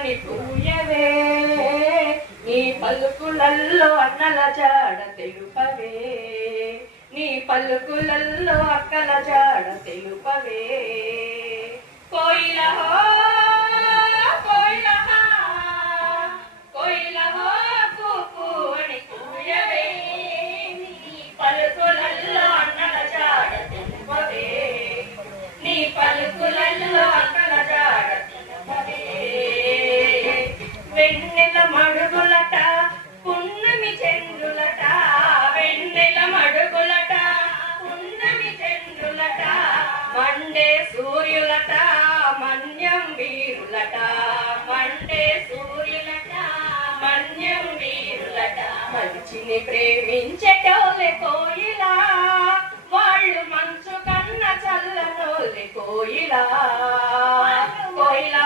అని పూయవే నీ పలుకులల్లో అన్నల జాడ తెలుపవే నీ పలుకులల్లో అక్కల జాడ తెలుపవే కోయిల హో కోయిల కోయిల హో కూకు అని పూయవే నీ పలుకులల్లో అన్నల జాడ తెలుపవే నీ పలుకులల్లో అక్కల జాడ తెలుపవే వెన్నెల మడుగులట పున్నమి చంద్రులట వెన్నెల మడుగులట పున్నమి చంద్రులట మండే సూర్యులట మన్యం వీరులట మండే సూర్యులట మన్యం వీరులట మంచిని ప్రేమించేటోలే కోయిలా వాళ్ళు మంచు కన్న చల్లనోలే కోయిలా కోయిలా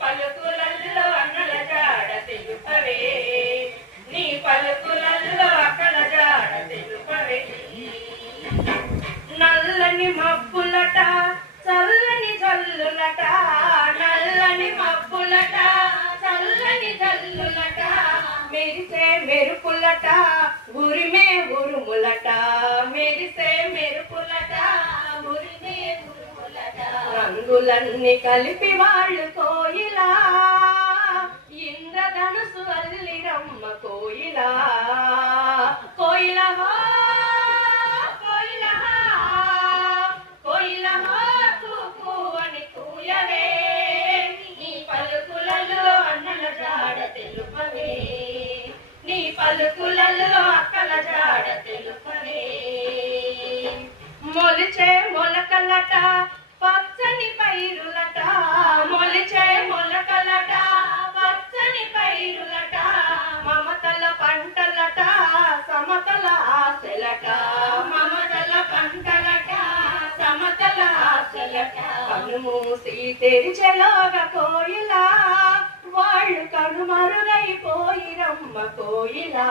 పలుకులల్లో అన్నల జాడ తెలుపవే నీ పలుకులల్లో అక్కల జాడ తెలుపవే నల్లని మబ్బులట చల్లని జల్లులట నల్లని మబ్బులట చల్లని జల్లులట మెరిసే మెరుపులట ఉరిమే ఉరుములట మెరిసే మెరుపులట ఉరిమే ఉరుములట రంగులన్నీ కలిపి వాళ్ళు కోయిలా ఇంద్రధనుసు అల్లిరమ్మ కోయిలా కోయిలా కోయిలా కోయిలా కూకు అని కూయవే నీ పలుకులలో అన్నల జాడ తెలుపవే నీ పలుకులలో అక్కల జాడ తెలుపవే మొలిచే మొలకలట పచ్చని పైరులట మొలిచే మొలకలట పచ్చని పైరులట మమతల పంటలట సమతల ఆశలట మమతల పంటలట సమతల ఆశలట కనుమూసి తెరిచెలోగా కోయిలా వాళ్ళు కనుమరుగైపోయిరమ్మ కోయిలా